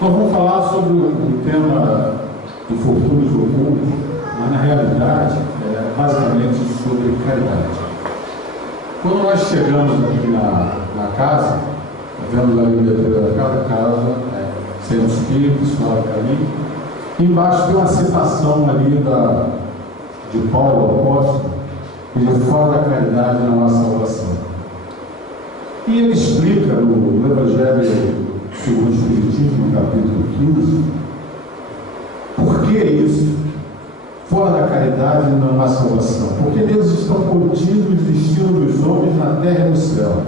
Nós vamos falar sobre o tema infortúnios ocultos, mas na realidade é basicamente sobre caridade. Quando nós chegamos aqui na casa, vemos a bilheteira da casa, Centro Espírita, Senhora Caminho, embaixo tem uma citação ali de Paulo Apóstolo, que diz: fora da caridade não há salvação. E ele explica no Evangelho segundo o Espiritismo, no capítulo 15, por que isso? Fora da caridade não há salvação. Porque Deus estão contidos os destinos dos homens na terra e no céu.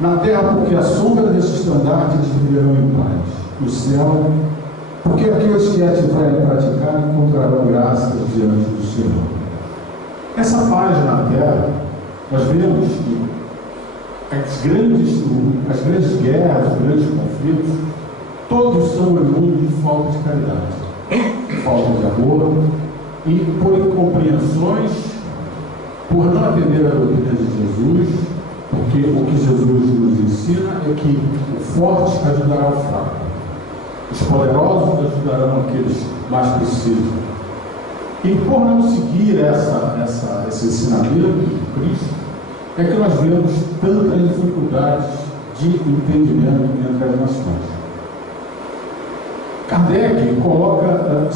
Na terra, porque a sombra desse estandarte viverão em paz. No céu, porque aqueles que a tiverem praticado encontrarão graças diante do Senhor. Essa paz na terra, nós vemos que as grandes guerras, os grandes conflitos, todos são oriundos de falta de caridade, falta de amor e por incompreensões, por não atender a doutrina de Jesus, porque o que Jesus nos ensina é que o forte ajudará o fraco, os poderosos ajudarão aqueles mais precisos. E por não seguir esse ensinamento de Cristo, é que nós vemos tantas dificuldades de entendimento entre as nações. Kardec coloca,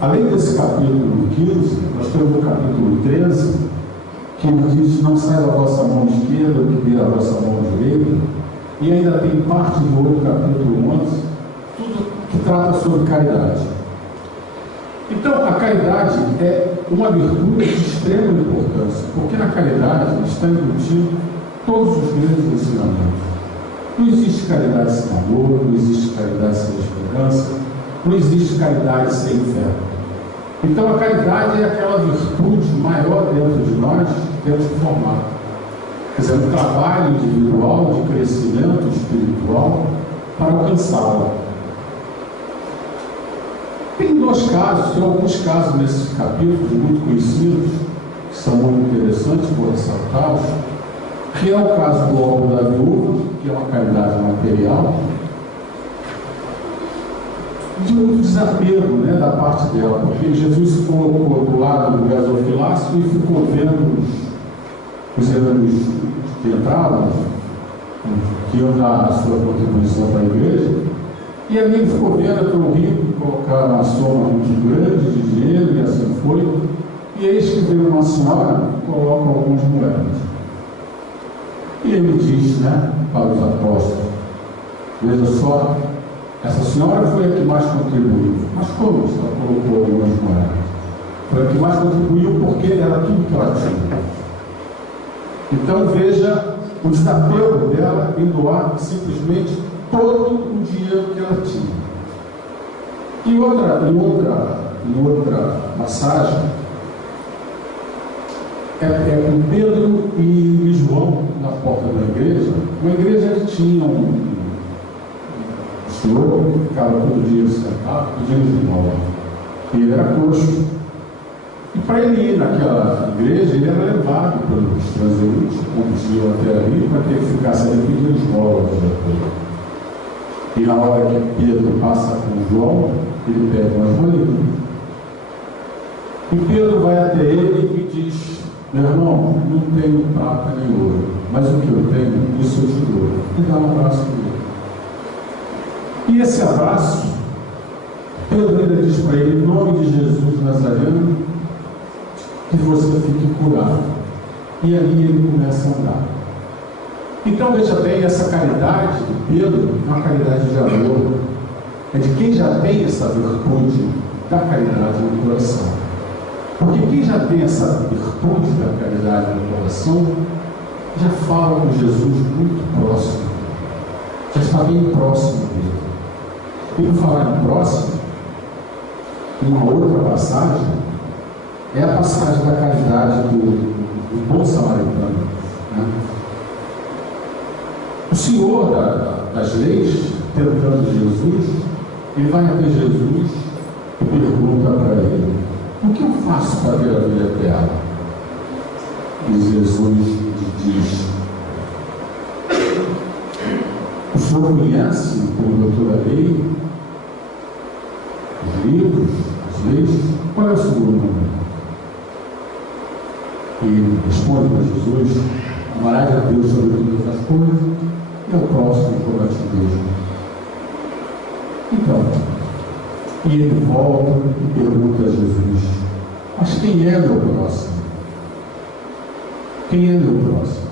além desse capítulo 15, nós temos o capítulo 13, que diz: não sai da vossa mão esquerda o que vira a vossa mão direita, e ainda tem parte do outro capítulo 11, tudo que trata sobre caridade. Então, a caridade é uma virtude de extrema importância, porque na caridade está embutido todos os grandes ensinamentos. Não existe caridade sem amor, não existe caridade sem esperança, não existe caridade sem fé. Então, a caridade é aquela virtude maior dentro de nós que temos que formar. Quer dizer, um trabalho individual de crescimento espiritual para alcançá-la. Tem dois casos, tem alguns casos nesses capítulos muito conhecidos, que são muito interessantes, vou ressaltá-los, que é o caso do óleo da viúva, que é uma caridade material, de muito desapego, da parte dela, porque Jesus se colocou do lado do gasofilácio e ficou vendo os irmãos que entravam, que iam dar a sua contribuição para a igreja, e ali ele ficou vendo para o rico colocar uma soma muito grande de dinheiro, e assim foi. E eis que veio uma senhora e coloca algumas moedas. E ele diz, para os apóstolos: veja só, essa senhora foi a que mais contribuiu. Mas como ela colocou algumas moedas? Foi a que mais contribuiu porque era tudo que ela tinha. Então veja o desapego dela em doar simplesmente todo o dinheiro que ela tinha. E em outra passagem, é com Pedro e João na porta da igreja, uma igreja que tinha um senhor que ficava todo dia sentado pedindo esmola. E ele era coxo. E para ele ir naquela igreja, ele era levado pelos transeuntes, conduziam até ali, para que ele ficasse ali pedindo esmola. E na hora que Pedro passa com João, ele pega umas moedas. E Pedro vai até ele e diz: meu irmão, não tenho prata nem ouro, mas o que eu tenho, isso eu te dou. E dá um abraço nele. E esse abraço, Pedro ainda diz para ele: em nome de Jesus Nazareno, que você fique curado. E ali ele começa a andar. Então veja bem, essa caridade de Pedro é uma caridade de amor, é de quem já tem essa virtude da caridade no coração. Porque quem já tem essa virtude da caridade no coração, já fala com Jesus muito próximo, já está bem próximo dele. E por falar em próximo, uma outra passagem é a passagem da caridade do bom samaritano. O Senhor das leis, tentando Jesus, ele vai até Jesus e pergunta para ele: o que eu faço para ter a vida eterna? E Jesus diz: o Senhor conhece o doutor da lei, qual é o segundo mandamento? E ele responde para Jesus: amarás a Deus sobre todas as coisas e ao próximo como a ti mesmo. Então, e ele volta e pergunta a Jesus: mas quem é meu próximo? Quem é meu próximo?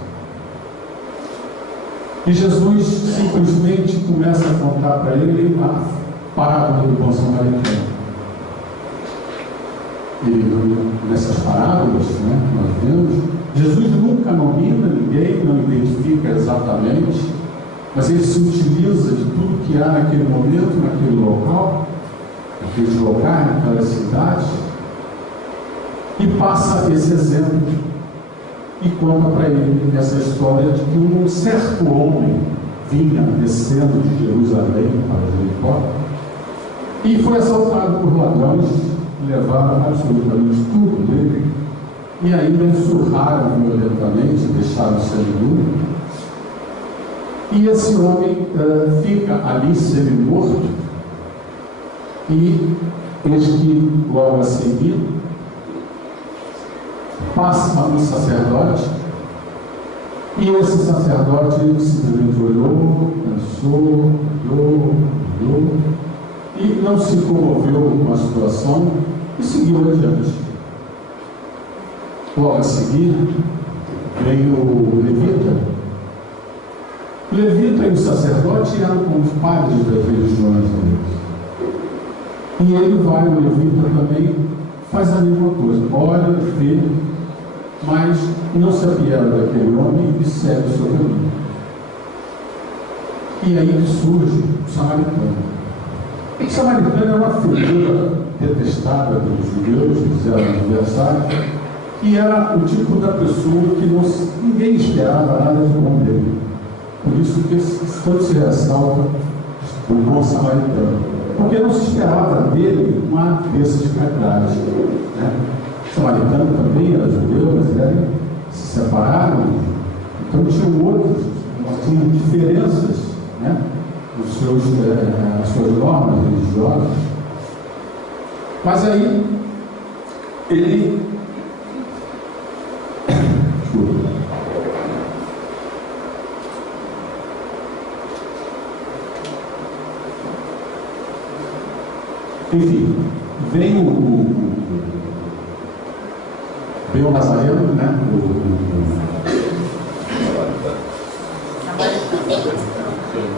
E Jesus simplesmente começa a contar para ele a parábola do bom samaritano. E nessas parábolas, né, nós vemos, Jesus nunca nomina ninguém, não identifica exatamente, mas ele se utiliza de tudo que há naquele momento, naquele local, naqueles locais, naquela cidade, e passa esse exemplo e conta para ele essa história de que um certo homem vinha descendo de Jerusalém para Jericó e foi assaltado por ladrões, levaram absolutamente tudo dele e ainda ensurraram violentamente, deixaram seminu. E esse homem fica ali semi-morto, e eis que logo a seguir passa um sacerdote, e esse sacerdote simplesmente olhou, pensou, olhou, e não se comoveu com a situação e seguiu adiante. Logo a seguir veio o levita. O levita e o sacerdote eram como os padres das religiões deles. E ele vai, o levita também, faz a mesma coisa, olha, vê, mas não se apieda daquele homem e segue o seu caminho. E aí surge o samaritano. O samaritano era uma figura detestada pelos judeus, eles eram adversários, e era o tipo da pessoa que ninguém esperava nada de bom dele. Por isso que tanto se ressalta o bom samaritano, porque não se esperava dele uma dessa de caridade, né? O samaritano também era judeu, mas eles se separaram, então tinham outros, tinham diferenças, né? As suas normas religiosas. Mas aí ele enfim, veio o Nazareno, né?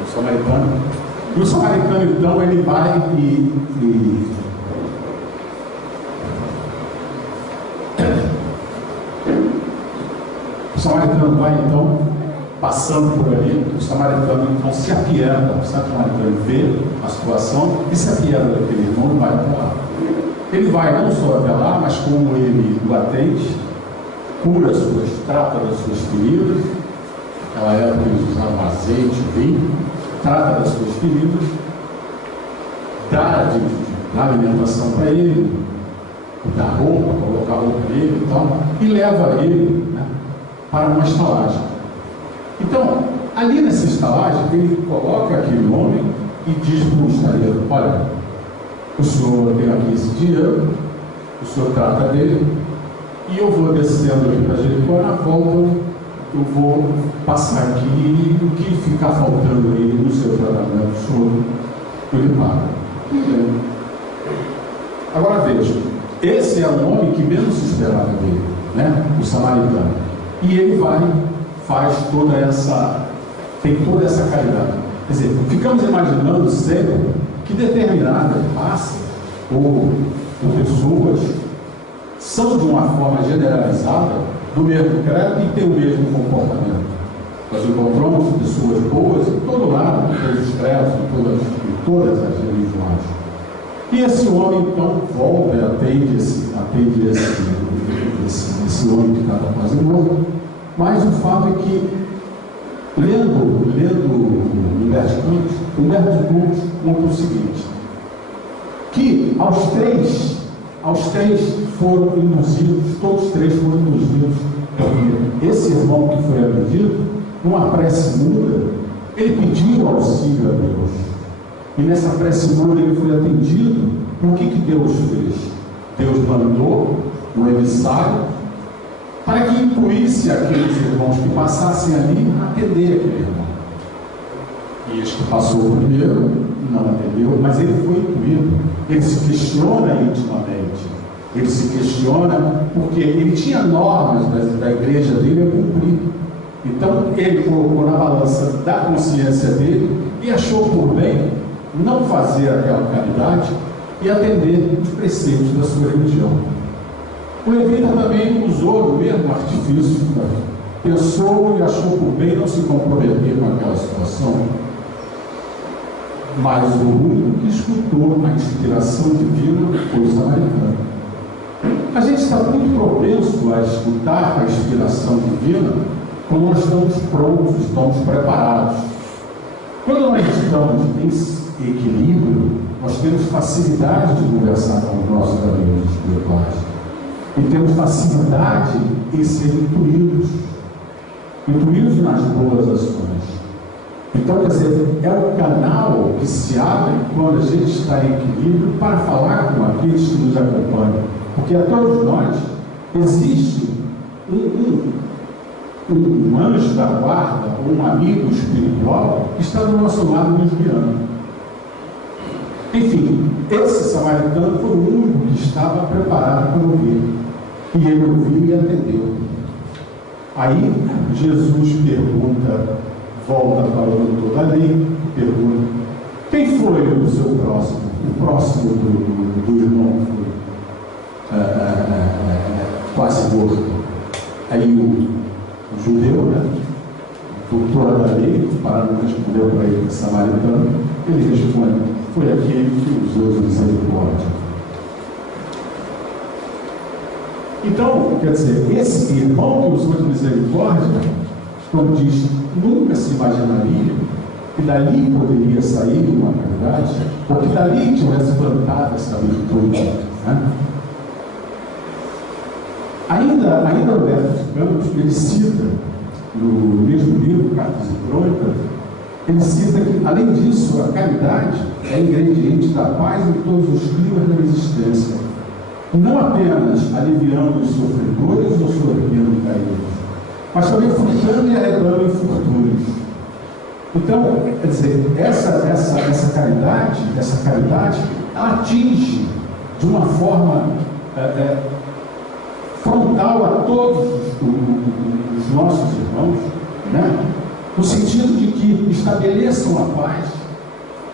O samaritano. E o samaritano, então, ele vai o samaritano vai, então, passando por ali, o samaritano, então, se apieda, o samaritano vê a situação e se apieda daquele irmão e vai até lá. Ele vai não só até lá, mas como ele o atende, trata das suas feridas. Naquela época eles usavam azeite, vinho, trata das suas feridas, dá alimentação para ele, dá roupa, coloca roupa nele e tal, e leva ele, né, para uma estalagem. Então, ali nessa estalagem, ele coloca aquele homem e diz para o estaleiro: olha, o senhor tem aqui esse dinheiro, o senhor trata dele, e eu vou descendo aqui para Jericó, na volta eu vou passar aqui, e o que ficar faltando aí no seu tratamento, o senhor, eu lhe pago. Agora veja, esse é um homem que menos se esperava dele, né? O samaritano. E ele vai, tem toda essa caridade. Quer dizer, ficamos imaginando sempre que determinadas raças ou pessoas são de uma forma generalizada do mesmo credo e têm o mesmo comportamento. Nós encontramos pessoas boas em todo lado, em todos os credos, em todas as religiões. E esse homem, então, volta e atende esse homem que estava quase morto. Mas o fato é que, lendo Humberto Campos conta o seguinte, que aos três foram induzidos, todos três foram induzidos, porque esse irmão que foi agredido, numa prece muda, ele pediu auxílio a Deus. E nessa prece muda ele foi atendido. E o que Deus fez? Deus mandou um emissário para que incluísse aqueles irmãos que passassem ali a atender aquele irmão. E este passou primeiro, não atendeu, mas ele foi incluído. Ele se questiona intimamente. Ele se questiona porque ele tinha normas da igreja dele a cumprir. Então ele colocou na balança da consciência dele e achou por bem não fazer aquela caridade e atender os preceitos da sua religião. O levita também usou do mesmo artifício, pensou e achou por bem não se comprometer com aquela situação, mas o único que escutou a inspiração divina foi o samaritano. A gente está muito propenso a escutar a inspiração divina quando nós estamos prontos, estamos preparados. Quando nós estamos em equilíbrio, nós temos facilidade de conversar com os nossos amigos espirituais. E temos facilidade em ser intuídos nas boas ações. Então, quer dizer, é o canal que se abre quando a gente está em equilíbrio para falar com aqueles que nos acompanham. Porque a todos nós existe um anjo da guarda, um amigo espiritual que está do nosso lado nos guiando. Enfim, esse samaritano foi o único que estava preparado para ouvir. E ele ouviu e atendeu. Aí Jesus pergunta, volta para o doutor da lei, pergunta: quem foi o seu próximo? O próximo do irmão que foi quase morto. Aí o judeu, né, doutor da lei, para não responder para ele, samaritano, ele responde: foi aquele que usou misericórdia. Então, quer dizer, esse irmão que usou de misericórdia, quando diz, nunca se imaginaria que dali poderia sair uma caridade, ou que dali tivesse plantado essa virtude. Né? Ainda Roberto de Campos, ele cita, no mesmo livro, Cartas e Crônicas, ele cita que, além disso, a caridade é ingrediente da paz em todos os climas da existência. Não apenas aliviando os sofredores ou sobrevivendo caídos, mas também frutando e arredando infortúnios. Então, quer dizer, essa caridade, ela atinge de uma forma frontal a todos os nossos irmãos, né? No sentido de que estabeleçam a paz,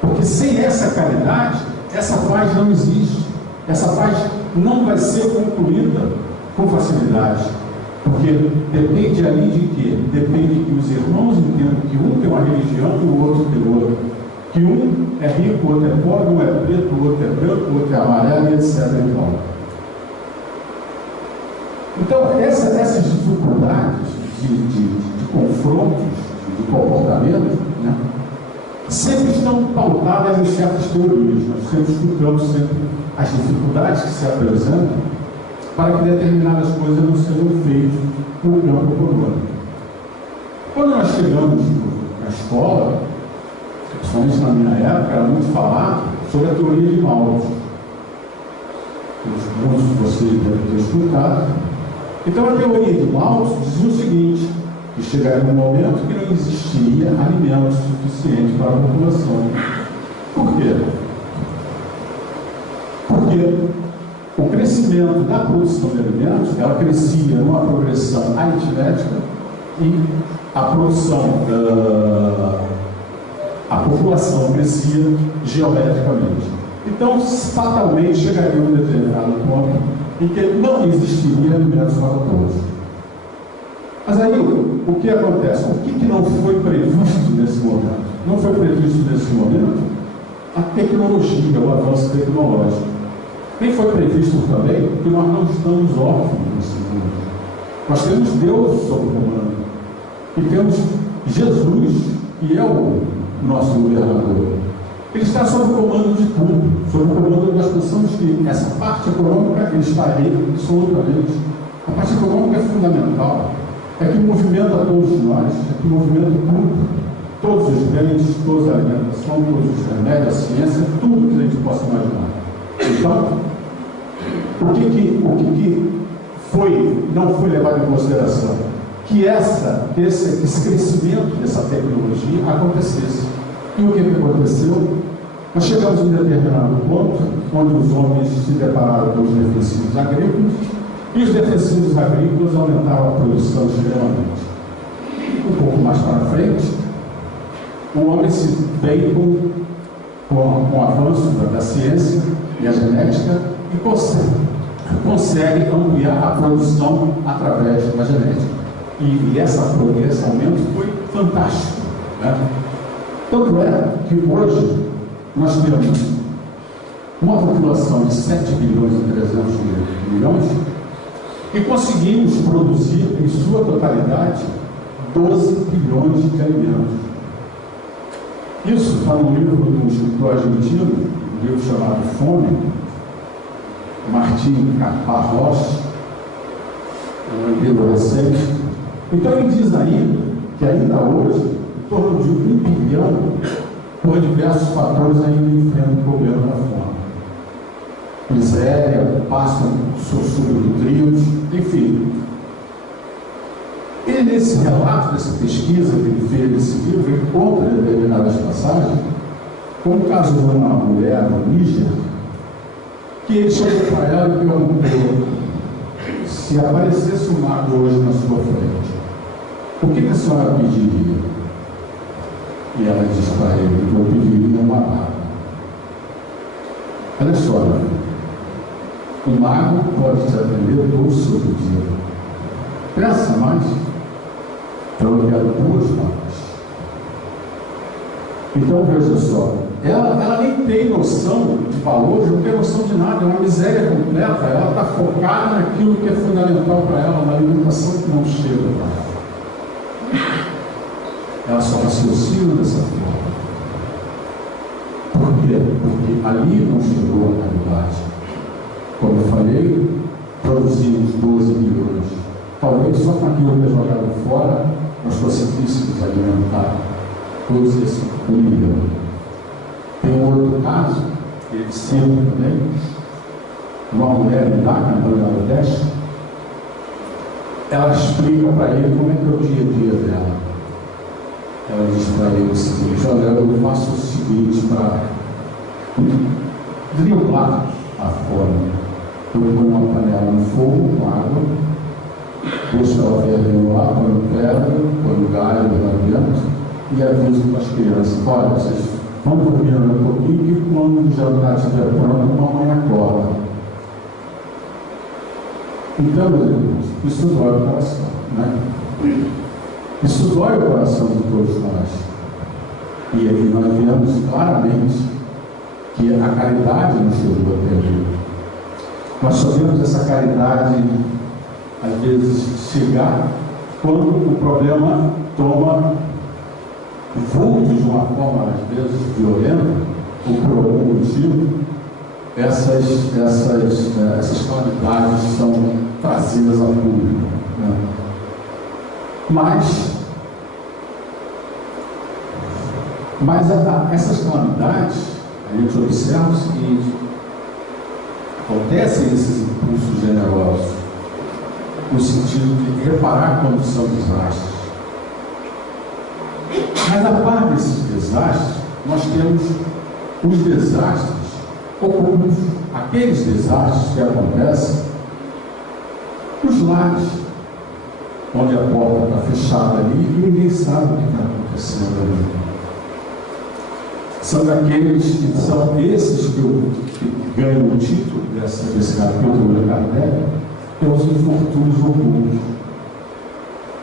porque sem essa caridade, essa paz não existe. Essa paz não vai ser concluída com facilidade, porque depende ali de quê? Depende que os irmãos entendam que um tem uma religião e o outro tem outra, que um é rico, o outro é pobre, um é preto, o outro é branco, o outro é amarelo, etc. Então, essas dificuldades de confrontos, de comportamentos, né, sempre estão pautadas em certas teorias. Nós sempre escutamos as dificuldades que se apresentam para que determinadas coisas não sejam feitas no campo econômico. Quando nós chegamos na escola, principalmente na minha época, era muito falado sobre a teoria de Malthus. Alguns de vocês devem ter escutado. Então, a teoria de Malthus dizia o seguinte: que chegaria um momento que não existiria alimento suficiente para a população. Por quê? Porque o crescimento da produção de alimentos, ela crescia numa progressão aritmética e a população crescia geometricamente. Então, fatalmente chegaria um determinado ponto em que não existiria alimentos para todos. Mas aí, o que acontece? O que não foi previsto nesse momento? Não foi previsto nesse momento a tecnologia, o avanço tecnológico. Nem foi previsto também que nós não estamos órfãos nesse mundo. Nós temos Deus sob comando. E temos Jesus, que é o nosso governador. Ele está sob o comando de tudo. Sob o comando, nós pensamos que essa parte econômica, ele está aí absolutamente. A parte econômica é fundamental. É que movimenta todos nós, é que movimenta tudo. Todos os bens, toda a alimentação, todos os remédios, a ciência, tudo que a gente possa imaginar. Então, não foi levado em consideração? Que esse crescimento dessa tecnologia acontecesse. E o que aconteceu? Nós chegamos em um determinado ponto, onde os homens se depararam com os defensivos agrícolas, e os defensivos agrícolas aumentaram a produção extremamente. Um pouco mais para frente, o homem se veio com o avanço da ciência e a genética e consegue ampliar a produção através da genética. E esse aumento foi fantástico, né? Tanto é que hoje nós temos uma população de 7 bilhões e 300 milhões e conseguimos produzir em sua totalidade 12 bilhões de alimentos. Isso está no livro de um escritor argentino, um livro chamado Fome, Martim Caparrós, um livro recente. Então ele diz ainda que ainda hoje, em torno de 1 bilhão, por diversos fatores, ainda enfrentam o problema da fome. Miséria, passam subnutridos, enfim. E nesse relato, dessa pesquisa que ele fez nesse livro, ele conta determinadas passagens, como o caso de uma mulher no Níger, que ele chegou para ela e perguntou: se aparecesse um mago hoje na sua frente, o que a senhora pediria? E ela disse para ele: eu pediria uma água. Olha só, o mago pode te atender todo o seu pedido. Pensa mais. Então eu quero 2 magas. Então veja só, ela nem tem noção de valores, não tem noção de nada, é uma miséria completa. Ela está focada naquilo que é fundamental para ela, na alimentação que não chega para ela. Ela só raciocina dessa forma. Por quê? Porque ali não chegou a realidade. Como eu falei, produzimos 12 bilhões. Talvez só com aquilo que é jogado fora, nós conseguíssemos alimentar todos esses 1 milhão. Tem um outro caso, ele cita também, uma mulher em Dhaka, no Bangladesh. Ela explica para ele como é que é o dia a dia dela. Ela diz para ele o seguinte: olha, eu faço o seguinte para driblar a fome. Eu ponho uma panela no fogo com água, deixo ela fervendo lá, põe pedra, põe galho lá dentro e aviso para as crianças: olha, vocês vão dormindo um pouquinho e quando o jantar estiver pronto, mamãe acorda. Então, meus irmãos, isso dói o coração, né? Isso dói o coração de todos nós. E aí nós vemos claramente que a caridade não chegou até ali. Nós só vemos essa caridade, às vezes, chegar quando o problema toma vulto de uma forma, às vezes, violenta, ou por algum motivo, essas calamidades são trazidas ao público, né? Mas essas calamidades, a gente observa o seguinte: acontecem esses impulsos generosos, no sentido de reparar quando são desastres. Mas a par desses desastres, nós temos os desastres ocultos, aqueles desastres que acontecem nos lares, onde a porta está fechada ali e ninguém sabe o que está acontecendo ali. São daqueles que são esses que ganham o título desse capítulo da Kardec, que são os infortúnios ocultos.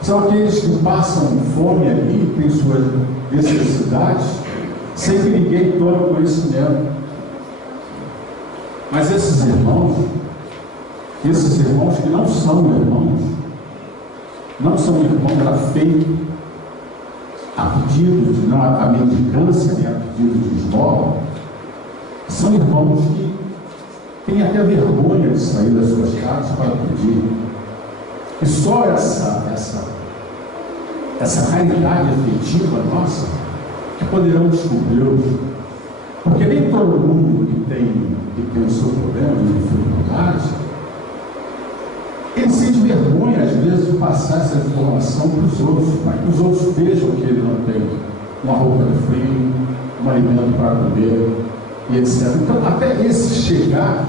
São aqueles que passam fome ali, têm suas necessidades, sem que ninguém tome conhecimento. Mas esses irmãos que não são irmãos a feito, a pedido de não a mendicância, nem a pedido de esmola, são irmãos que têm até vergonha de sair das suas casas para pedir. E só essa caridade afetiva nossa que poderão descobri-los. Porque nem todo mundo que tem o seu problema de dificuldades vergonha, às vezes, de passar essa informação para os outros, para que os outros vejam que ele não tem uma roupa de frio, um alimento para comer, e etc. Então, até esse chegar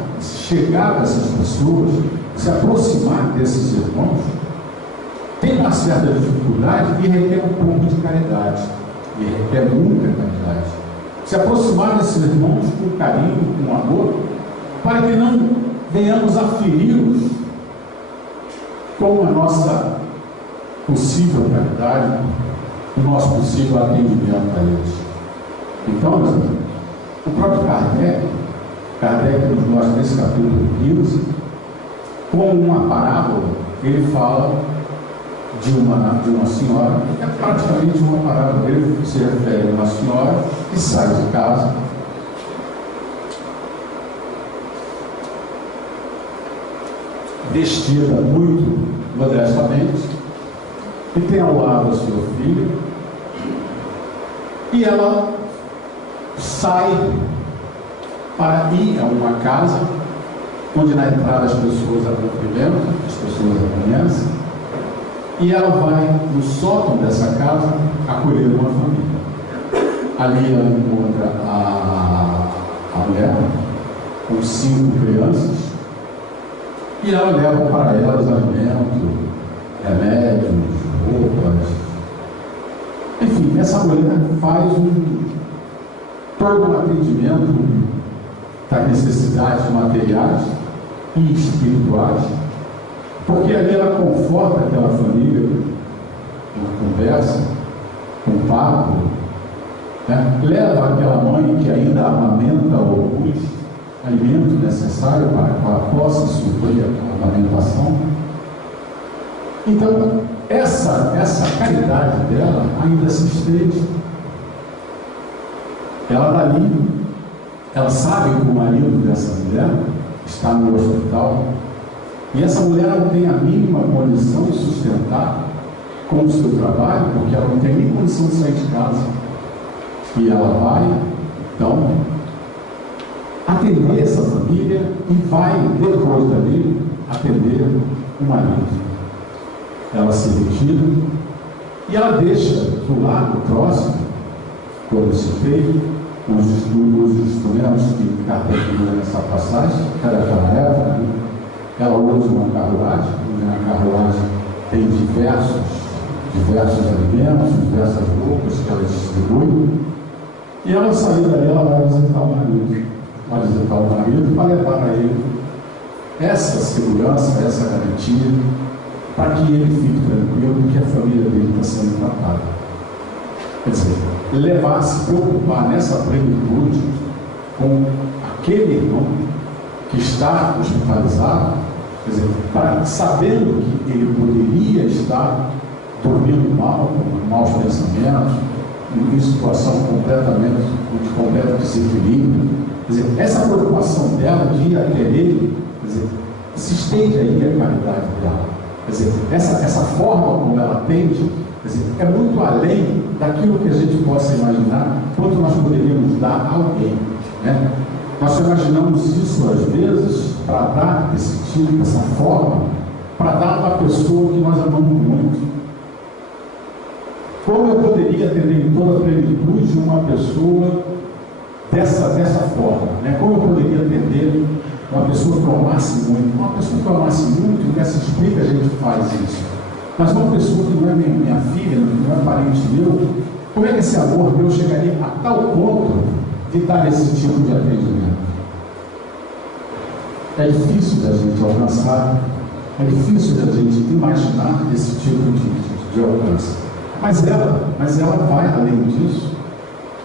dessas pessoas, se aproximar desses irmãos, tem uma certa dificuldade e requer um pouco de caridade, e requer muita caridade. Se aproximar desses irmãos com carinho, com amor, para que não venhamos a feri-los com a nossa possível caridade, o nosso possível atendimento a eles. Então, meus amigos, o próprio Kardec nos mostra nesse capítulo 15, com uma parábola, ele fala de uma senhora, que é praticamente uma parábola. Ele se refere a uma senhora que sai de casa, vestida muito modestamente, e tem ao lado a sua filha, e ela sai para ir a uma casa onde na entrada as pessoas a cumprimentam, as pessoas a conhecem, e ela vai no sótão dessa casa acolher uma família. Ali ela encontra a mulher com 5 crianças, e ela leva para elas alimento, remédios, roupas. Enfim, essa mulher faz todo um atendimento das necessidades materiais e espirituais, porque ali ela conforta aquela família, uma conversa, um papo, né? Leva aquela mãe que ainda amamenta alguns alimento necessário para que ela possa suprir a alimentação. Então, essa caridade dela ainda se estende. Ela dali, ela sabe que o marido dessa mulher está no hospital, e essa mulher não tem a mínima condição de sustentar com o seu trabalho, porque ela não tem nem condição de sair de casa. E ela vai, então, atender essa família e vai, depois dali, atender o marido. Ela se retira e ela deixa do lado próximo, como eu citei, os instrumentos que Kardec usa nessa passagem, que era daquela época, né? Ela usa uma carruagem, onde na carruagem tem diversos alimentos, diversas roupas que ela distribui, e ela saiu daí, ela vai visitar o marido, para levar a ele essa segurança, essa garantia, para que ele fique tranquilo que a família dele está sendo tratada. Quer dizer, levar, se preocupar nessa plenitude com aquele irmão que está hospitalizado, quer dizer, sabendo que ele poderia estar dormindo mal, com maus pensamentos, em situação de completo desequilíbrio. Quer dizer, essa preocupação dela de ir até ele, quer dizer, se estende aí a caridade dela. Quer dizer, essa forma como ela atende, quer dizer, é muito além daquilo que a gente possa imaginar, quanto nós poderíamos dar a alguém, né? Nós só imaginamos isso, às vezes, para dar esse tipo, essa forma, para dar a uma pessoa que nós amamos muito. Como eu poderia atender em toda a plenitude uma pessoa dessa forma, né? Como eu poderia atender uma pessoa que eu amasse muito? Uma pessoa que eu amasse muito, nessa explica a gente faz isso. Mas uma pessoa que não é minha filha, não é parente meu, como é que esse amor meu chegaria a tal ponto de dar esse tipo de atendimento? É difícil da gente alcançar, é difícil da gente imaginar esse tipo de alcance. Mas ela vai além disso.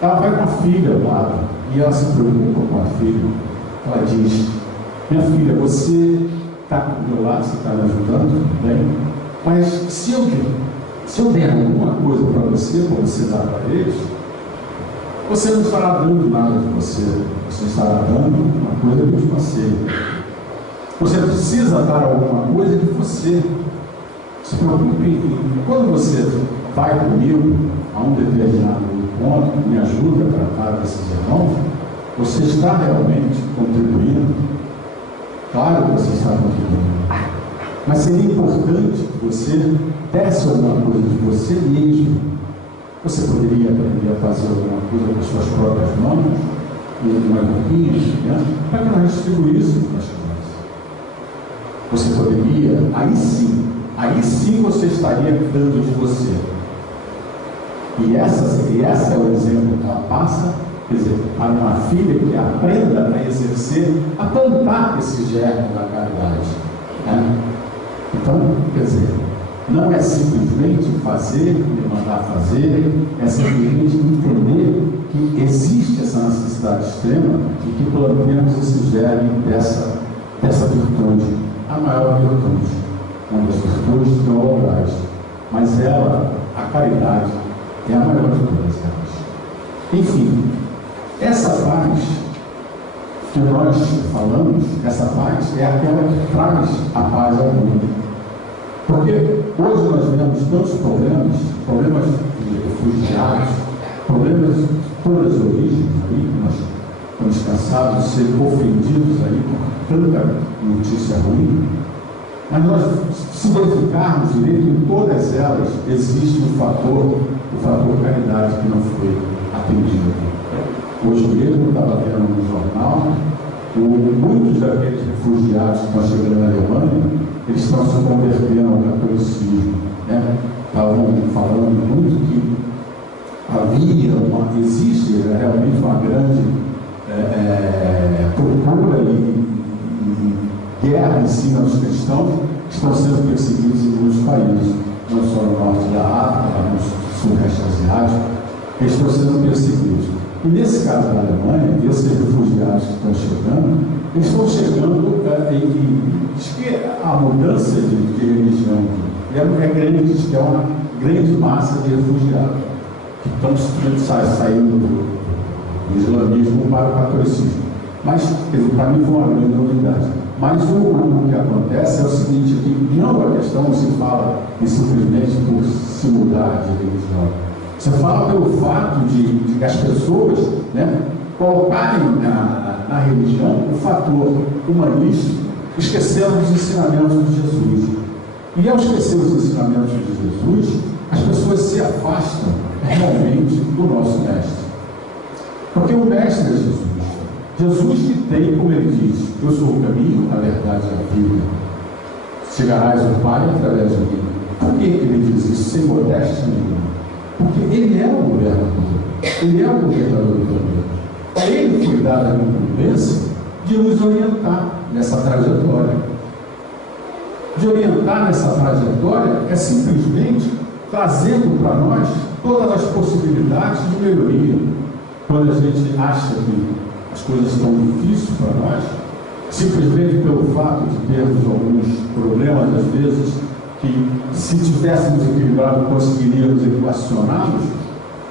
Ela vai com a filha ao lado e ela se preocupa com a filha. Ela diz: minha filha, você está do meu lado, você está me ajudando, bem, mas se eu der alguma coisa para você dar para eles, você não estará dando nada de você estará dando uma coisa de você. Você precisa dar alguma coisa de você. Se preocupe, quando você vai comigo a um determinado encontro, me ajuda a tratar desses irmãos, você está realmente contribuindo? Claro que você está contribuindo. Mas seria importante que você desse alguma coisa de você mesmo. Você poderia aprender a fazer alguma coisa com as suas próprias mãos, e umas roupinhas, né? Para que nós distribuíssemos para as crianças. Você poderia, aí sim você estaria dando de você. E essa é o exemplo que ela passa, quer dizer, para uma filha que aprenda a exercer, a plantar esse germe da caridade. Né? Então, quer dizer, não é simplesmente fazer, mandar fazer, é simplesmente entender que existe essa necessidade extrema e que plantemos esse germe dessa virtude, a maior virtude, uma das virtudes teologais, mas ela, a caridade, é a maior de todas elas. Enfim, essa paz que nós falamos, essa paz é aquela que traz a paz ao mundo. Porque hoje nós vemos tantos problemas de refugiados, problemas de todas as origens aí, que nós estamos cansados de ser ofendidos aí por tanta notícia ruim. Mas nós, se verificarmos direito, em todas elas existe o fator caridade que não foi atendido. Hoje mesmo, eu estava vendo no jornal, muitos daqueles refugiados que estão chegando na Alemanha, eles estão se convertendo ao catolicismo. Né? Estavam falando muito que existe realmente uma grande procura e guerra em cima dos cristãos que estão sendo perseguidos em muitos países, não só no norte da África, no sul-oeste asiático, eles estão sendo perseguidos. E nesse caso da Alemanha, esses refugiados que estão chegando, eles estão chegando diz que a mudança de religião é grande, diz que é uma grande massa de refugiados que estão saindo do islamismo para o catolicismo. Mas, para mim, foi uma grande novidade. Mas o que acontece é o seguinte, que não a questão se fala simplesmente por se mudar de religião. Você fala pelo fato de as pessoas, né, colocarem na religião o fator humanístico, esquecendo os ensinamentos de Jesus. E ao esquecer os ensinamentos de Jesus, as pessoas se afastam realmente do nosso Mestre. Porque o Mestre é Jesus. Jesus que tem, como ele diz, eu sou o caminho, a verdade e a vida. Chegarás ao Pai através de mim. Por que ele diz isso sem modéstia nenhuma? Porque ele é o governador. Ele é o governador do planeta. A ele foi dada a incumbência de nos orientar nessa trajetória. De orientar nessa trajetória é simplesmente trazendo para nós todas as possibilidades de melhoria. Quando a gente acha que as coisas estão difíceis para nós, simplesmente pelo fato de termos alguns problemas, às vezes, que se tivéssemos equilibrado, conseguiríamos equacioná-los,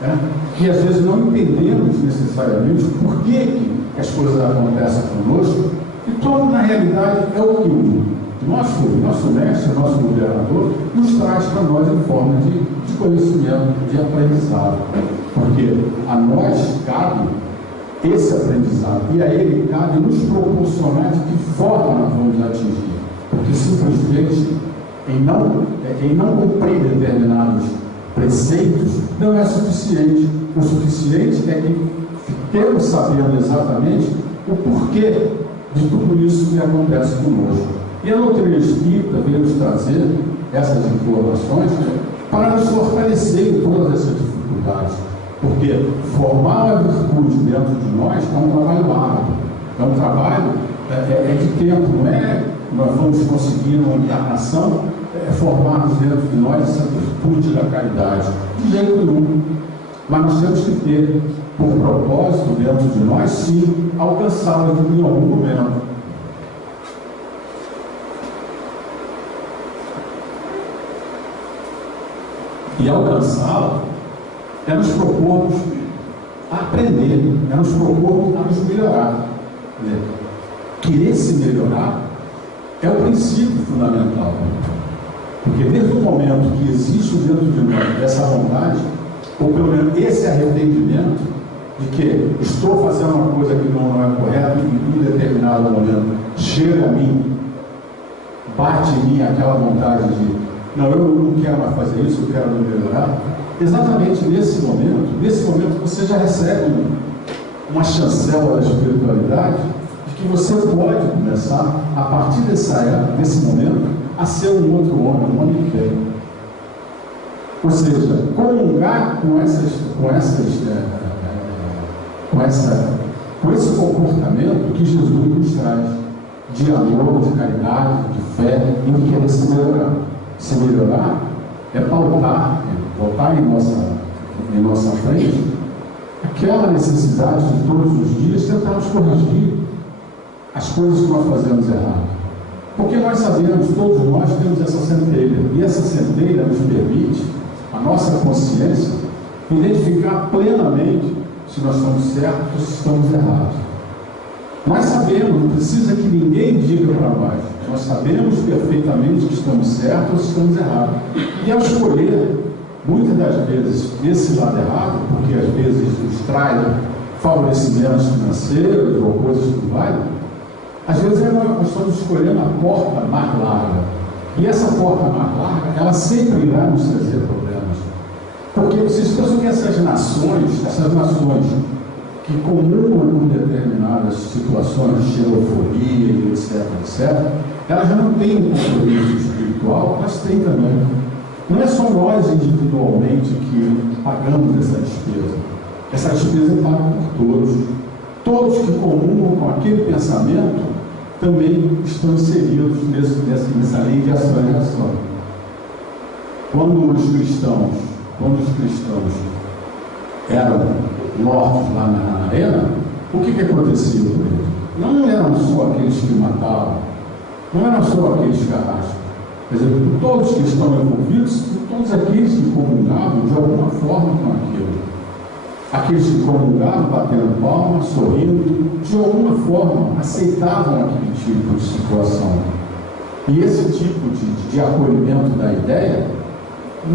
né? E às vezes não entendemos necessariamente por que as coisas acontecem conosco, e todo, na realidade, é o que o nosso mestre, nosso governador, nos traz para nós em forma de conhecimento, de aprendizado. Porque a nós cabe esse aprendizado, e a ele cabe nos proporcionar de que forma nós vamos atingir. Porque simplesmente em não cumprir determinados preceitos não é suficiente. O suficiente é que fiquemos sabendo exatamente o porquê de tudo isso que acontece conosco. E a doutrina espírita veio nos trazer essas informações para nos fortalecer em todas essas dificuldades. Porque formar a virtude dentro de nós é um trabalho árduo, é um trabalho de tempo, não é? Nós vamos conseguir uma encarnação, formarmos dentro de nós essa virtude da caridade. De jeito nenhum. Mas nós temos que ter, por propósito, dentro de nós, sim, alcançá-la em algum momento. E alcançá-la é nos propormos a aprender, é nos propormos a nos melhorar. Quer dizer, querer se melhorar é o princípio fundamental. Porque desde o momento que existe dentro de nós essa vontade, ou pelo menos esse arrependimento de que estou fazendo uma coisa que não é correta e em um determinado momento chega a mim, bate em mim aquela vontade de, não, eu não quero mais fazer isso, eu quero melhorar. Exatamente nesse momento você já recebe uma chancela da espiritualidade de que você pode começar, a partir desse momento, a ser um outro homem, um homem de bem. Ou seja, comungar com esse comportamento que Jesus nos traz, de amor, de caridade, de fé, e de querer se melhorar. Se melhorar é botar em nossa frente aquela necessidade de todos os dias tentarmos corrigir as coisas que nós fazemos errado. Porque nós sabemos, todos nós temos essa centelha, e essa centelha nos permite, a nossa consciência, identificar plenamente se nós estamos certos ou se estamos errados. Nós sabemos, não precisa que ninguém diga para nós sabemos perfeitamente que estamos certos ou se estamos errados. E ao escolher, muitas das vezes, esse lado errado, porque às vezes nos traz favorecimentos financeiros ou coisas que não valem, às vezes nós estamos escolhendo a porta mais larga. E essa porta mais larga, ela sempre irá nos trazer problemas. Porque vocês pensam que essas nações que comungam com determinadas situações de xenofobia, etc., elas não têm um compromisso espiritual, elas têm também. Não é só nós individualmente que pagamos essa despesa. Essa despesa é paga por todos. Todos que comungam com aquele pensamento também estão inseridos nessa lei de ação e reação. Quando os cristãos eram mortos lá na arena, o que acontecia com eles? Não eram só aqueles que matavam, não eram só aqueles que arrastam. Quer dizer, todos que estão envolvidos, todos aqueles que comungavam de alguma forma com aquilo. Aqueles que comungavam, batendo palmas, sorrindo, de alguma forma aceitavam aquele tipo de situação. E esse tipo de acolhimento da ideia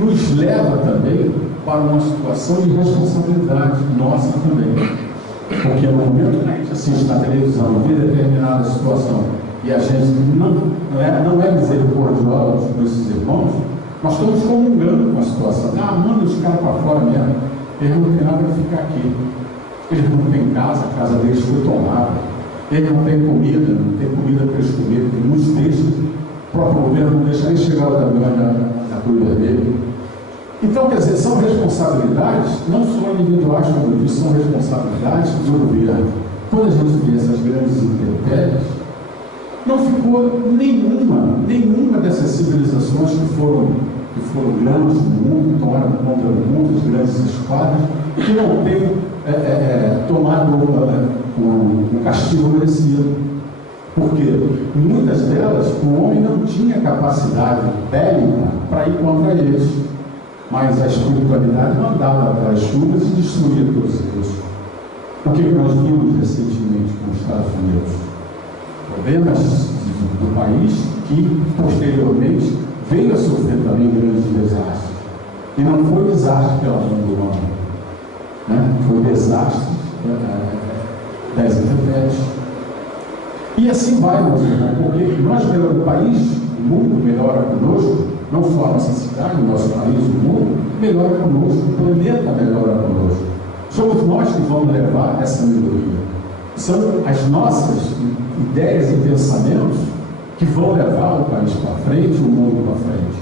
nos leva também para uma situação de responsabilidade nossa também. Porque no momento que a gente assiste na televisão, vê determinada situação, e a gente não é misericordioso com esses irmãos, nós estamos comungando com a situação. Manda os caras para fora mesmo. Eles não têm nada para ficar aqui. Eles não têm casa, a casa deles foi tomada. Eles não têm comida, não tem comida para eles comerem. Muitos deles, o próprio governo não deixa nem chegar o caminhão da Cruz Vermelha. Então, quer dizer, são responsabilidades, não só individuais, como eu disse, são responsabilidades do governo. Quando a gente vê essas grandes intempéries, não ficou nenhuma dessas civilizações que foram grandes no mundo, que tomaram conta do mundo, as grandes esquadras, que não tenham tomado o castigo merecido. Porque muitas delas, o homem não tinha capacidade bélica para ir contra eles, mas a espiritualidade mandava para as chuvas e destruía todos eles. O que nós vimos recentemente com os Estados Unidos? Problemas do país que, posteriormente, veio a sofrer também grandes desastres. E não foi desastre pela mão do homem, né? Foi desastre das intempéries. E assim vai, meus irmãos, porque nós melhoramos o país, o mundo melhora conosco, não só a nossa cidade, o nosso país, o mundo melhora conosco, o planeta melhora conosco. Somos nós que vamos levar essa melhoria. São as nossas ideias e pensamentos que vão levar o país para frente, o mundo para frente.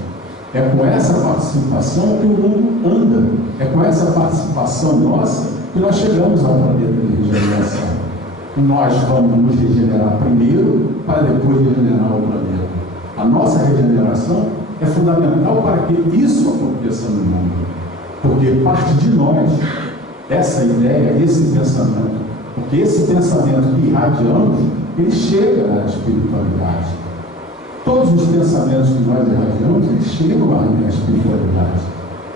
É com essa participação que o mundo anda. É com essa participação nossa que nós chegamos ao planeta de regeneração. Nós vamos nos regenerar primeiro, para depois regenerar o planeta. A nossa regeneração é fundamental para que isso aconteça no mundo. Porque parte de nós, essa ideia, esse pensamento, porque esse pensamento que irradiamos, ele chega à espiritualidade. Todos os pensamentos que nós irradiamos, eles chegam à espiritualidade.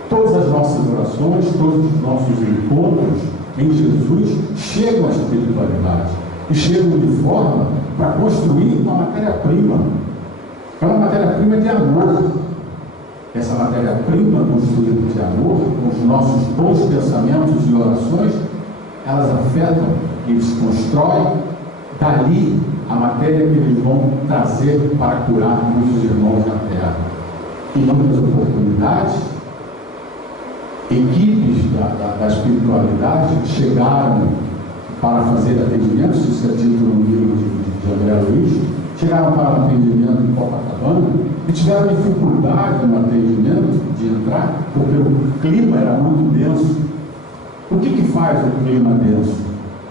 Todas as nossas orações, todos os nossos encontros em Jesus chegam à espiritualidade. E chegam de forma para construir uma matéria-prima. É uma matéria-prima de amor. Essa matéria-prima construída de amor, com os nossos bons pensamentos e orações, elas afetam, eles constroem, dali a matéria que eles vão trazer para curar muitos irmãos na terra. Inúmeras oportunidades, equipes da espiritualidade chegaram para fazer atendimentos, isso é dito no livro de André Luiz, chegaram para o atendimento em Copacabana e tiveram dificuldade no atendimento de entrar, porque o clima era muito denso. O que faz o clima denso?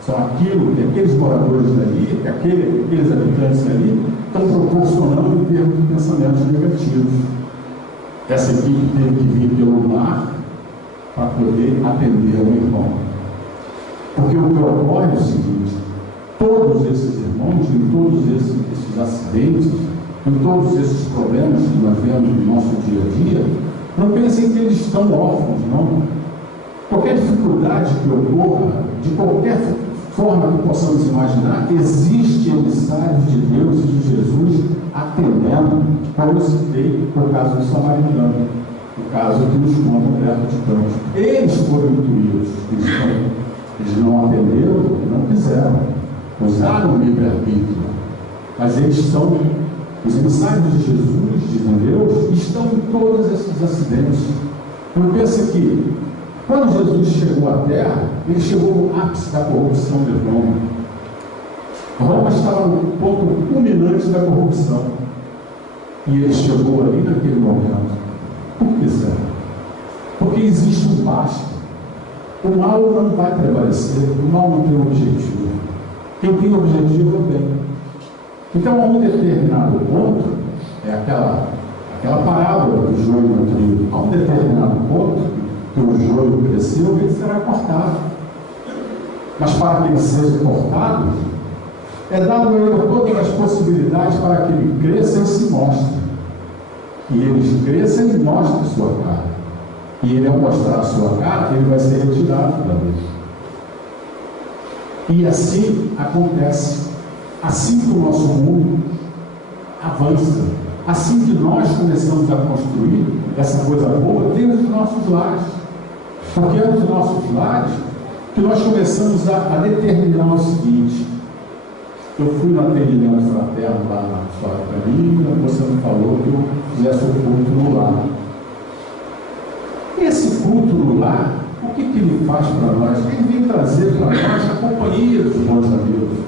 São aquilo que aqueles moradores dali, que aqueles habitantes ali, estão proporcionando em termos de pensamentos negativos. Essa equipe teve que vir pelo mar para poder atender o irmão. Porque o que ocorre é o seguinte: todos esses irmãos, em todos esses acidentes, em todos esses problemas que nós vemos no nosso dia a dia, não pensem que eles estão órfãos, não. Qualquer dificuldade que ocorra, de qualquer forma que possamos imaginar, existe emissários de Deus e de Jesus atendendo, como eu citei o caso do samaritano, o caso que nos conta Humberto de Campos. Eles foram intuídos, eles não atenderam, não quiseram, usaram o livre-arbítrio, mas eles são os emissários de Jesus, de Deus, estão em todos esses acidentes. Não pensa que quando Jesus chegou à terra, ele chegou no ápice da corrupção de Roma. Roma estava no ponto culminante da corrupção. E ele chegou ali naquele momento. Por que será? Porque existe um basta. O mal não vai prevalecer, o mal não tem objetivo. Quem tem objetivo é o bem. Então, a um determinado ponto, é aquela parábola do joio no trigo, a um determinado ponto, que o joio cresceu, ele será cortado. Mas para que ele seja cortado, é dado a ele todas as possibilidades para que ele cresça e se mostre. E eles crescem e mostrem sua cara. E ele, ao mostrar a sua cara, ele vai ser retirado da luz. E assim acontece. Assim que o nosso mundo avança, assim que nós começamos a construir essa coisa boa, dentro dos nossos lares. Porque é nos nossos lares que nós começamos a determinar o seguinte: eu fui no atendimento fraterno lá na História Caminho, você me falou que eu fizesse o culto no lar. Esse culto no lar, o que ele faz para nós? Ele vem trazer para nós a companhia dos bons amigos.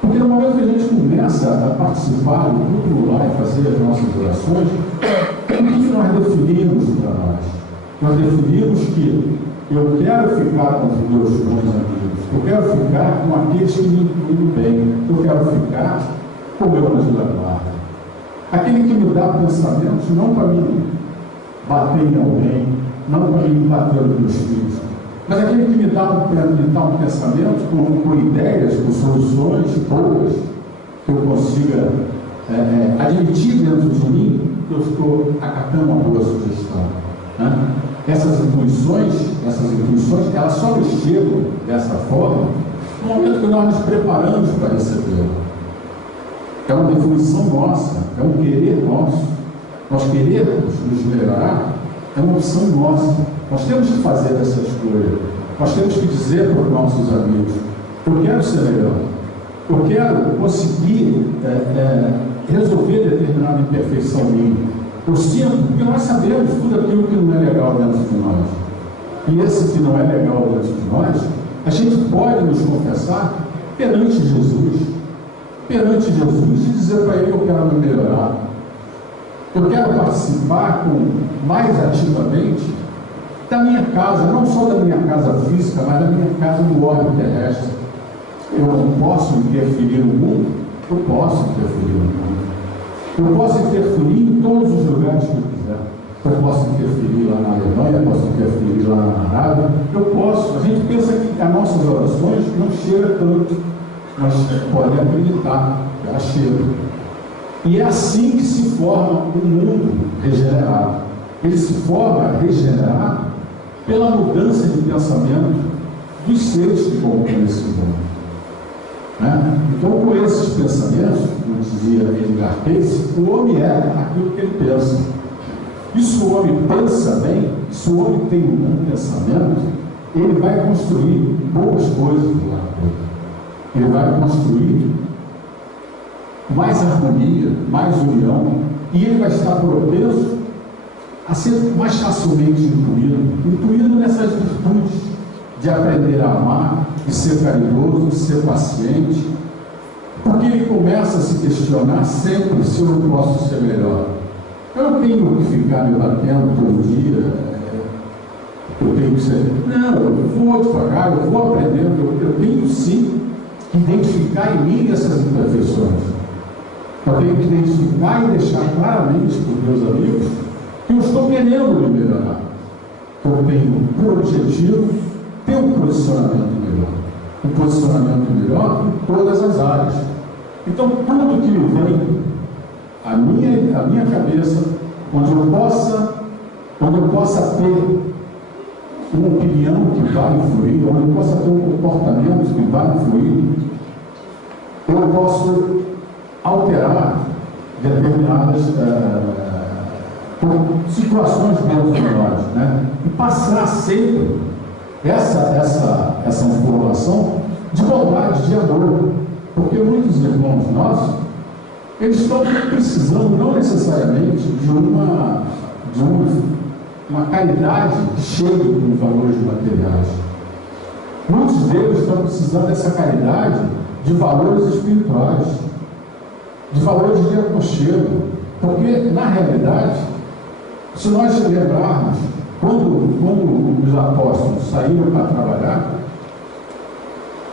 Porque no momento que a gente começa a participar do culto no lar e fazer as nossas orações, o que nós definimos para nós? Nós definimos que eu quero ficar com os meus bons amigos, eu quero ficar com aqueles que me incluem bem, eu quero ficar com o meu anjo da guarda. Aquele que me dá pensamentos não para mim bater em alguém, não para mim bater nos meus filhos, mas aquele que me dá um pensamento com ideias, com soluções boas, que eu consiga admitir dentro de mim que eu estou acatando uma boa sugestão. Né? Essas intuições, elas só nos chegam dessa forma no momento que nós nos preparamos para recebê-lo. É uma definição nossa, é um querer nosso. Nós queremos nos melhorar, é uma opção nossa. Nós temos que fazer essa escolha. Nós temos que dizer para os nossos amigos: eu quero ser melhor, eu quero conseguir resolver determinada imperfeição minha. Eu sinto, porque nós sabemos tudo aquilo que não é legal dentro de nós. E esse que não é legal dentro de nós, a gente pode nos confessar perante Jesus. Perante Jesus e dizer para ele: eu quero me melhorar. Eu quero participar mais ativamente da minha casa, não só da minha casa física, mas da minha casa no orbe terrestre. Eu não posso interferir no mundo? Eu posso interferir no mundo. Eu posso interferir em todos os lugares que eu quiser. Eu posso interferir lá na Alemanha, eu posso interferir lá na Arábia, eu posso. A gente pensa que as nossas orações não chegam tanto, mas pode acreditar que ela chega. E é assim que se forma um mundo regenerado. Ele se forma regenerado pela mudança de pensamento dos seres que compõem esse mundo. Né? Então, com esses pensamentos, como dizia Edgar Cayce, o homem é aquilo que ele pensa. E se o homem pensa bem, se o homem tem um bom pensamento, ele vai construir boas coisas do lado dele. Ele vai construir mais harmonia, mais união, e ele vai estar propenso a ser mais facilmente intuído nessas virtudes de aprender a amar, de ser caridoso, de ser paciente, porque ele começa a se questionar sempre se eu não posso ser melhor. Eu não tenho que ficar me batendo todo dia, eu tenho que ser. Não, eu vou devagar, eu vou aprendendo, eu tenho sim que identificar em mim essas imperfeições. Eu tenho que identificar e deixar claramente para os meus amigos que eu estou querendo me melhorar. Eu tenho por objetivo ter um posicionamento melhor. Um posicionamento melhor em todas as áreas. Então, tudo que me vem à minha cabeça, onde eu possa ter uma opinião que vai influir, onde eu possa ter um comportamento que vai influir, eu posso alterar determinadas situações dentro de nós, né? E passar sempre essa informação de bondade, de amor, porque muitos irmãos nossos, eles estão precisando não necessariamente de uma caridade que chegue com valores materiais. Muitos deles estão precisando dessa caridade de valores espirituais, de valores de aconchego, porque na realidade, se nós lembrarmos, quando os apóstolos saíram para trabalhar,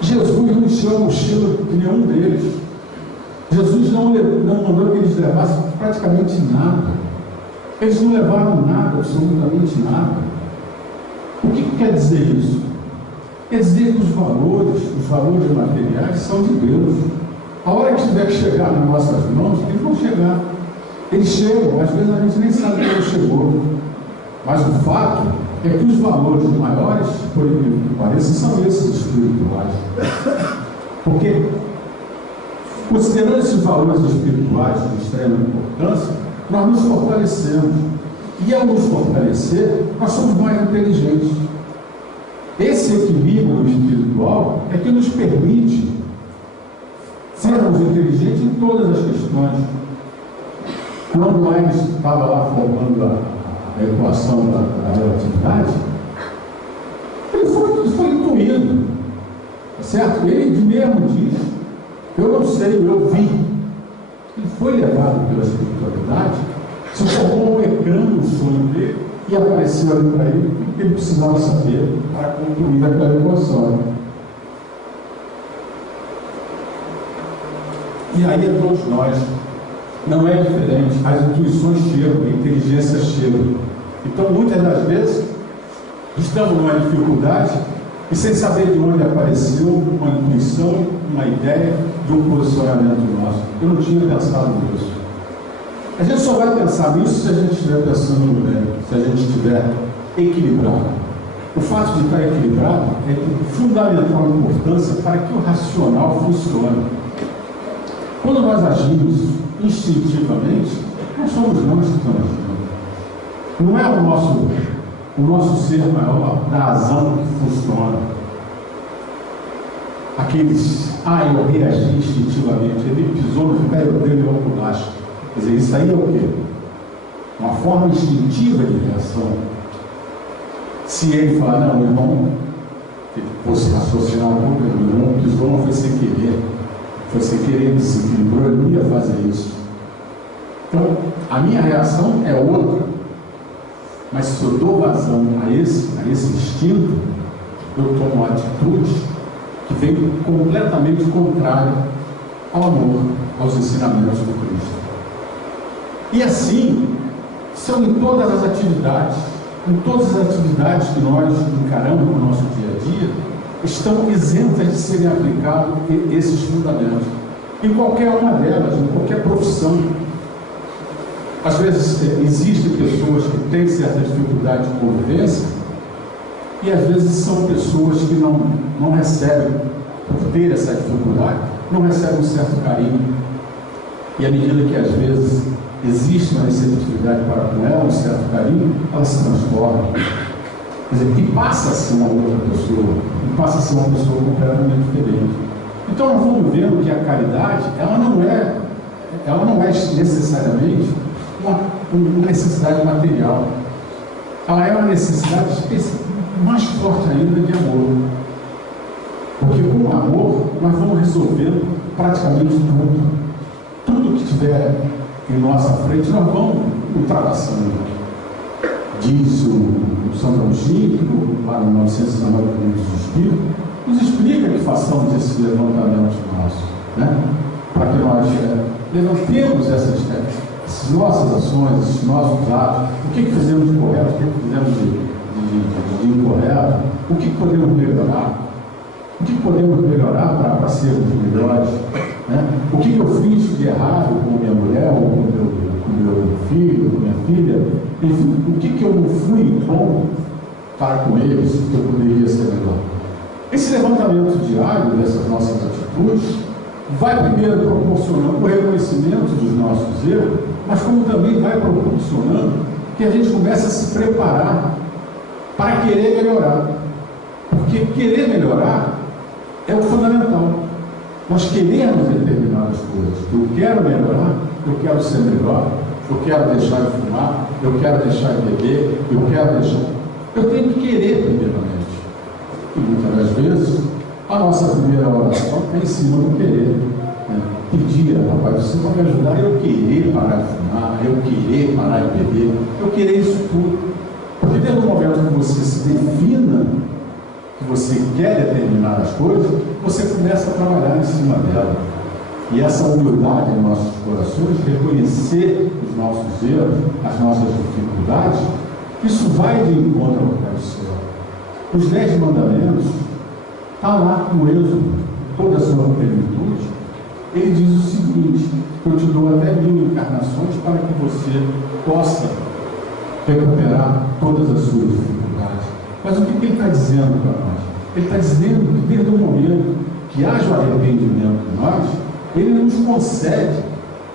Jesus não encheu a mochila de nenhum deles. Jesus não mandou que eles levassem praticamente nada. Eles não levaram nada, absolutamente nada. O que quer dizer isso? Quer dizer que os valores materiais são de Deus. A hora que tiver que chegar nas nossas mãos, eles vão chegar. Eles chegam, às vezes a gente nem sabe que ele chegou. Mas o fato é que os valores maiores, por incrível que pareça, são esses espirituais. Porque, considerando esses valores espirituais de extrema importância, nós nos fortalecemos. E ao nos fortalecer, nós somos mais inteligentes. Esse equilíbrio espiritual é que nos permite sermos inteligentes em todas as questões. Quando Einstein estava lá formando a equação da relatividade, ele foi intuído, tá certo? Ele mesmo diz, eu não sei, eu vi. Ele foi levado pela espiritualidade, se formou um ecrã no sonho dele e apareceu ali para ele o que ele precisava saber para concluir aquela equação. E aí é todos nós. Não é diferente, as intuições chegam, a inteligência chega. Então, muitas das vezes, estamos numa dificuldade e sem saber de onde apareceu uma intuição, uma ideia de um posicionamento nosso. Eu não tinha pensado nisso. A gente só vai pensar nisso se a gente estiver pensando no bem, se a gente estiver equilibrado. O fato de estar equilibrado é de fundamental importância para que o racional funcione. Quando nós agimos instintivamente, não somos nós que estamos agindo. Não é o nosso ser maior da razão que funciona. Eu reagi instintivamente, ele pisou no pé, eu dei meu por baixo. Quer dizer, isso aí é o quê? Uma forma instintiva de reação. Se ele falar, não, o irmão fosse raciocinar um pouco, o irmão pisou, não foi sem querer. Foi sem querer, ele se equilibrou, eu não ia fazer isso. Então, a minha reação é outra. Mas se eu dou vazão a esse instinto, eu tomo uma atitude que vem completamente contrária ao amor, aos ensinamentos do Cristo. E assim, são em todas as atividades que nós encaramos no nosso dia a dia, estão isentas de serem aplicados esses fundamentos. Em qualquer uma delas, em qualquer profissão. Às vezes existem pessoas que têm certa dificuldade de convivência e às vezes são pessoas que não recebem, por ter essa dificuldade, não recebem um certo carinho. E à medida que às vezes existe uma receptividade para com ela, um certo carinho, ela se transforma. Quer dizer, e passa a ser uma outra pessoa, e passa a ser uma pessoa completamente diferente. Então nós vamos vendo que a caridade, ela não é ela não é necessariamente uma necessidade material. Ela é uma necessidade mais forte ainda de amor. Porque com o amor nós vamos resolvendo praticamente tudo. Tudo que tiver em nossa frente nós vamos ultrapassando. Diz o Santo Agostinho, lá no 909 dos Espíritos, nos explica que façamos esse levantamento nosso, né? Para que nós levantemos essas nossas ações, esses nossos atos, o que fizemos de correto, o que fizemos de incorreto, o que podemos melhorar, para sermos melhores, né? O que eu fiz de errado com minha mulher, ou com meu filho, com minha filha, enfim, o que eu não fui bom para com eles, que eu poderia ser melhor. Esse levantamento diário dessas nossas atitudes vai primeiro proporcionando o reconhecimento dos nossos erros, mas como também vai proporcionando que a gente comece a se preparar para querer melhorar. Porque querer melhorar é o fundamental. Nós queremos determinadas coisas. Eu quero melhorar, eu quero ser melhor, eu quero deixar de fumar, eu quero deixar de beber, eu quero deixar... Eu tenho que querer primeiramente. E muitas das vezes a nossa primeira oração é em cima do querer. Pedir, papai, você vai me ajudar eu querer parar de fumar, eu querer parar de beber, eu querer isso tudo. Porque desde o momento que você se defina que você quer determinadas coisas, você começa a trabalhar em cima dela. E essa humildade em nossos corações, reconhecer os nossos erros, as nossas dificuldades, isso vai de encontro ao que é o céu. Os 10 mandamentos, está lá no Êxodo, toda a sua plenitude. Ele diz o seguinte: eu te dou até 1000 encarnações para que você possa recuperar todas as suas dificuldades. Mas o que ele está dizendo para nós? Ele está dizendo que desde o momento que haja o arrependimento em nós, ele nos concede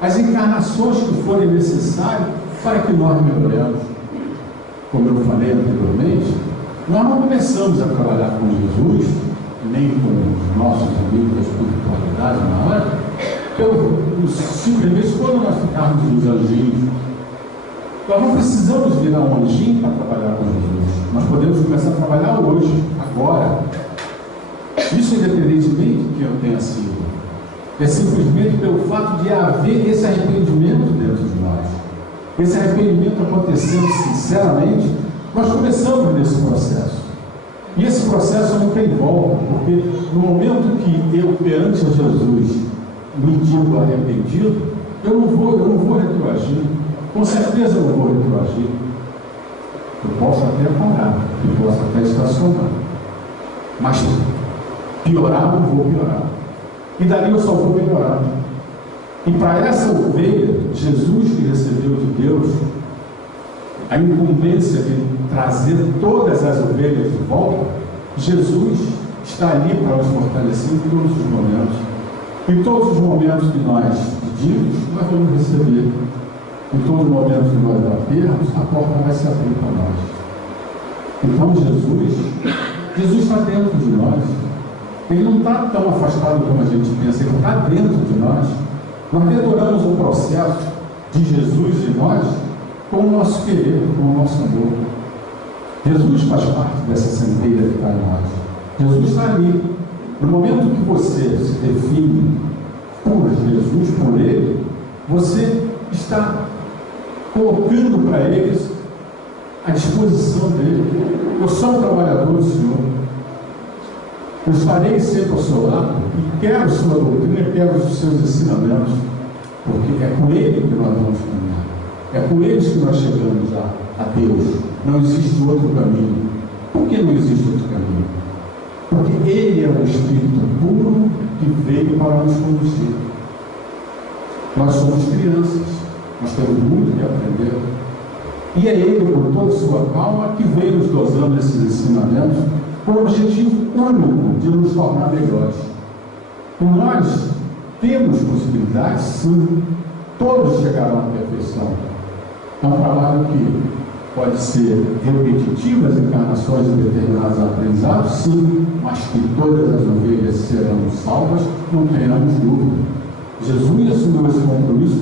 as encarnações que forem necessárias para que nós melhoremos. Como eu falei anteriormente, nós não começamos a trabalhar com Jesus, nem com os nossos amigos da espiritualidade na hora, simplesmente quando nós ficarmos nos anjinhos. Nós não precisamos virar um anjinho para trabalhar com Jesus. Nós podemos começar a trabalhar hoje, agora. Isso independentemente de quem eu tenha sido. É simplesmente pelo fato de haver esse arrependimento dentro de nós. Esse arrependimento acontecendo sinceramente, nós começamos nesse processo. E esse processo não tem volta, porque no momento que eu, perante a Jesus, me digo arrependido, eu não vou retroagir. Com certeza eu não vou retroagir. Eu posso até parar, eu posso até estacionar. Mas piorar, não vou piorar. E dali eu só vou melhorar. E para essa ovelha, Jesus, que recebeu de Deus a incumbência de trazer todas as ovelhas de volta, Jesus está ali para nos fortalecer em todos os momentos. Em todos os momentos que nós pedimos, nós vamos receber. Em todos os momentos que nós batermos, a porta vai se abrir para nós. Então Jesus está dentro de nós. Ele não está tão afastado como a gente pensa, ele está dentro de nós. Nós deduramos o processo de Jesus em nós com o nosso querer, com o nosso amor. Jesus faz parte dessa centelha que está em nós. Jesus está ali. No momento que você se define por Jesus, por Ele, você está colocando para eles a disposição dele. Eu sou um trabalhador do Senhor. Eu estarei sempre ao seu lado e quero sua doutrina, quero os seus ensinamentos, porque é com Ele que nós vamos caminhar. É com eles que nós chegamos a Deus. Não existe outro caminho. Por que não existe outro caminho? Porque Ele é o Espírito puro que veio para nos conduzir. Nós somos crianças, nós temos muito que aprender. E é Ele, por toda a sua calma, que veio nos dosando esses ensinamentos com o objetivo único de nos tornar melhores. E nós temos possibilidades, sim, todos chegarão à perfeição. É um trabalho que pode ser repetitivo, as encarnações de determinados aprendizados, sim, mas que todas as ovelhas serão salvas, não tenhamos dúvida. Jesus assumiu esse compromisso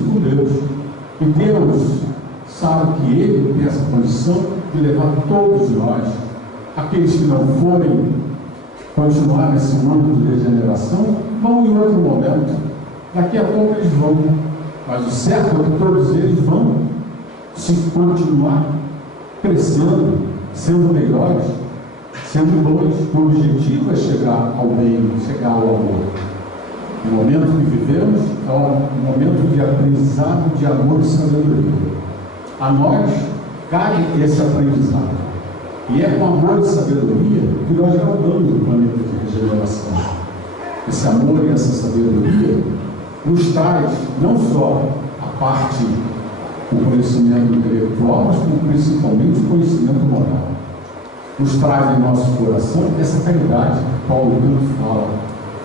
Deus sabe que Ele tem essa condição de levar todos nós, aqueles que não forem continuar nesse mundo de regeneração, vão em outro momento. Daqui a pouco eles vão. Mas o certo é que todos eles vão se continuar crescendo, sendo melhores, sendo bons. O objetivo é chegar ao bem, chegar ao amor. O momento que vivemos é um momento de aprendizado, de amor e sabedoria. A nós cabe esse aprendizado. E é com amor e sabedoria que nós galgamos o planeta de regeneração. Esse amor e essa sabedoria nos traz não só a parte, o conhecimento intelectual, mas como principalmente o conhecimento moral. Nos traz em nosso coração essa caridade que Paulo tanto fala.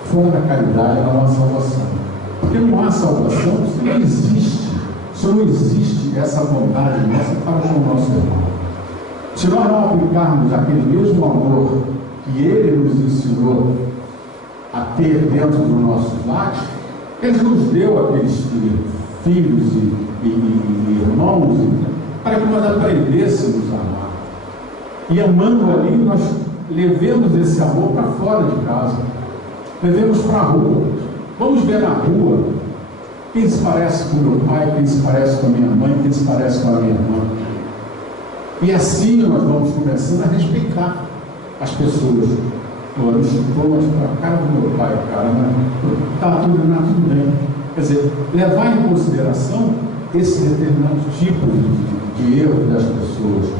Fora da caridade não há salvação. Porque não há salvação se não existe. Se não existe essa vontade nossa para com o nosso irmão. Se nós não aplicarmos aquele mesmo amor que Ele nos ensinou a ter dentro dos nossos lares, Ele nos deu aqueles filhos e irmãos para que nós aprendêssemos a amar. E amando ali, nós levemos esse amor para fora de casa. Levemos para a rua. Vamos ver na rua quem se parece com meu pai, quem se parece com a minha mãe, quem se parece com a minha irmã. E assim nós vamos começando a respeitar as pessoas. Eu me chutou, mas para a cara do meu pai, cara, está tudo bem. Quer dizer, levar em consideração esse determinado tipo de erro das pessoas,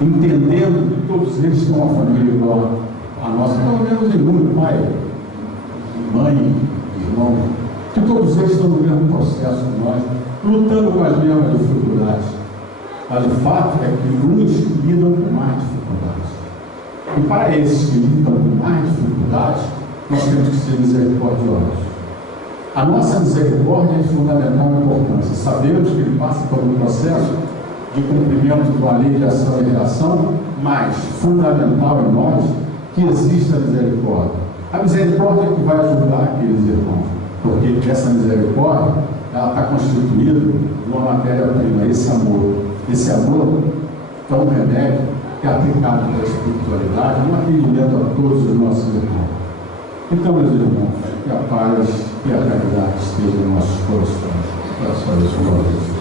entendendo que todos eles têm uma família igual a nossa, pelo menos em número, pai, mãe, irmão, que todos eles estão no mesmo processo que nós, lutando com as mesmas dificuldades. Mas o fato é que uns lidam com mais dificuldades. E para esses que lidam com mais dificuldades, nós temos que ser misericordiosos. A nossa misericórdia é de fundamental importância. Sabemos que ele passa por um processo de cumprimento da lei de ação e reação, mas fundamental em nós que exista a misericórdia. A misericórdia é que vai ajudar aqueles irmãos, porque essa misericórdia ela está constituída de uma matéria-prima, esse amor. Esse amor é um remédio que é aplicado pela espiritualidade, um atendimento a todos os nossos irmãos. Então, meus irmãos, que a paz e a caridade estejam em nossos corações. Graças a Deus.